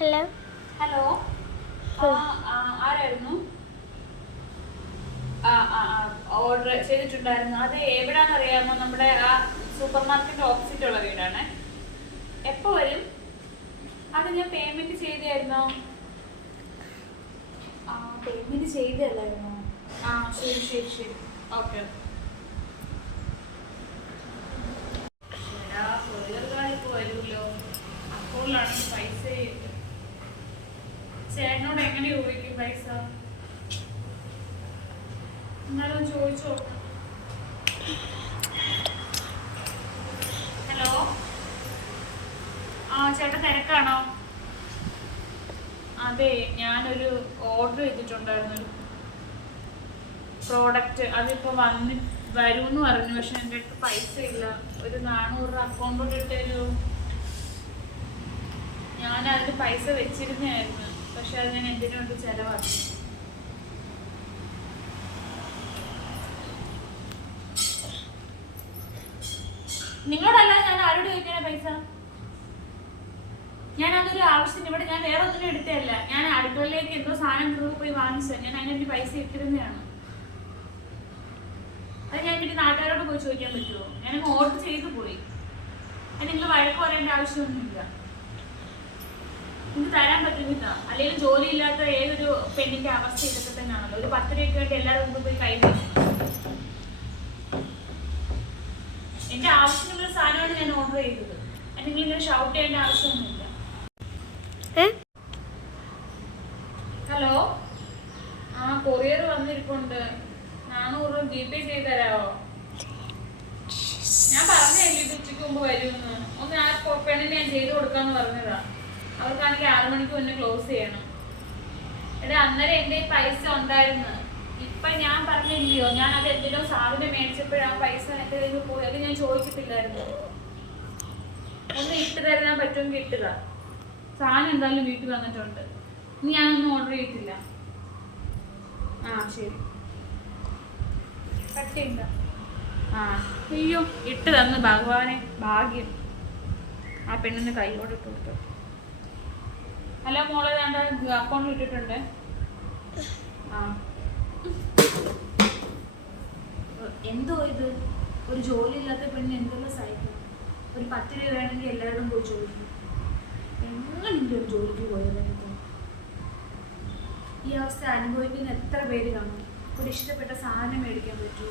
Hello. Hello. ആരായിരുന്നു? Order ചെയ്തിട്ടുണ്ടായിരുന്നു. അത് എവിടാന്ന് അറിയാമോ? നമ്മുടെ ആ സൂപ്പർ മാർക്കറ്റ് ഓപ്പോസിറ്റ് ഉള്ള വീടാണ്. എപ്പോ വരും? അത് ഞാൻ പേയ്മെന്റ് ചെയ്തായിരുന്നോ ആ പേയ്മെന്റ് ചെയ്തല്ലായിരുന്നോ ആ ശരി ശരി ശരി. ഓക്കെ. എങ്ങനെ ചോദിക്കും പൈസ? എന്നാലും ചോദിച്ചു? ഹലോ? ആ ചേട്ടാ തിരക്കാണോ? അതെ ഞാനൊരു ഓർഡർ ചെയ്തിട്ടുണ്ടായിരുന്നു. ഒരു പ്രോഡക്റ്റ് അതിപ്പോ വന്നി വരുമെന്ന് പറഞ്ഞു. പക്ഷെ എന്റെ അടുത്ത് പൈസ ഇല്ല. ഒരു നാനൂറ് രൂപ അക്കൗണ്ട് ഇട്ടു ഞാൻ അതിന് പൈസ വെച്ചിരുന്നായിരുന്നു പക്ഷെ അത് ഞാൻ എന്തിനു വേണ്ടി ചെലവാക്കി? നിങ്ങളോടല്ല ഞാൻ ആരോട് ചോദിക്കണേ പൈസ? ഞാൻ അതൊരു ആവശ്യത്തിന് ഇവിടെ ഞാൻ വേറെ ഒന്നിനും എടുത്തതല്ല. ഞാൻ അടുക്കളയിലേക്ക് എന്തോ സാധനം കയറി പോയി വാങ്ങിച്ചത്. ഞാൻ അതിനൊരു പൈസ ഇട്ടിരുന്നതാണ്. അത് ഞാൻ പിന്നെ നാട്ടുകാരോട് പോയി ചോദിക്കാൻ പറ്റുമോ ഞാനങ്ങ് ഓർഡർ ചെയ്ത് പോയി. അത് നിങ്ങൾ വഴക്ക് പറയേണ്ട ആവശ്യമൊന്നുമില്ല. നിങ്ങൾക്ക് തരാൻ പറ്റുന്നില്ല. അല്ലെങ്കിൽ ജോലി ഇല്ലാത്ത ഏതൊരു പെണ്ണിന്റെ അവസ്ഥ ഇതൊക്കെ തന്നെയാണല്ലോ. ഒരു പത്ത് രൂപയ്ക്ക് വേണ്ടി എല്ലാവരും പോയി കൈ. എന്റെ ആവശ്യമുള്ള സാധനമാണ് ഞാൻ ഓർഡർ ചെയ്തത്. നിങ്ങൾ ഇങ്ങനെ ഷൗട്ട് ചെയ്യേണ്ട ആവശ്യമൊന്നുമില്ല. ഹലോ ആ കൊറിയർ വന്നിരിപ്പുണ്ട്. നാനൂറ് രൂപ ജി പേ ചെയ്ത് തരാമോ ഞാൻ പറഞ്ഞു ഇത് ഉച്ചയ്ക്ക് മുമ്പ് വരുമെന്ന്. ഒന്ന് ആ പെണ്ണിന് ഞാൻ ചെയ്ത് കൊടുക്കാന്ന് പറഞ്ഞതാ. അവർക്കാണെങ്കിൽ ആറു മണിക്ക് മുന്നേ ക്ലോസ് ചെയ്യണം. എടാ അന്നേരം എന്റെ പൈസ ഉണ്ടായിരുന്നു. ഇപ്പൊ ഞാൻ പറഞ്ഞില്ലയോ? ഞാൻ അത് എന്തെങ്കിലും സാറിന് മേടിച്ചപ്പോഴാ പൈസ എന്റെ കയ്യിൽ പോയി. അത് ഞാൻ ചോദിച്ചിട്ടില്ലായിരുന്നു ഒന്ന് ഇട്ട് തരാൻ പറ്റും ഇട്ടുക സാധനം എന്തായാലും വീട്ടിൽ വന്നിട്ടുണ്ട്. ഇനി ഞാനൊന്നും ഓർഡർ ചെയ്തിട്ടില്ല. ആ ശരി. കട്ട് ആ അയ്യോ ഇട്ട് തന്നു ഭഗവാനെ. ഭാഗ്യം. ആ പെണ്ണിന് കൈയോടെ ഇട്ട് കൊടുത്തു. ഹലോ മോളെ ഞാൻ അക്കൗണ്ടിൽ ഇട്ടിട്ടുണ്ട്. എന്തോ ഇത്? ഒരു ജോലി ഇല്ലാത്ത പെണ്ണ് എന്തെല്ലാം സഹായിക്കും? ഒരു പത്ത് രൂപ വേണമെങ്കിൽ എല്ലാവരും പോയി ചോദിക്കും. എങ്ങനെയെങ്കിലും ഒരു ജോലിക്ക് പോയതെനിക്ക് ഈ അവസ്ഥ അനുഭവിക്കുന്ന എത്ര പേര് കാണും? ഒരു ഇഷ്ടപ്പെട്ട സാധനം മേടിക്കാൻ പറ്റൂ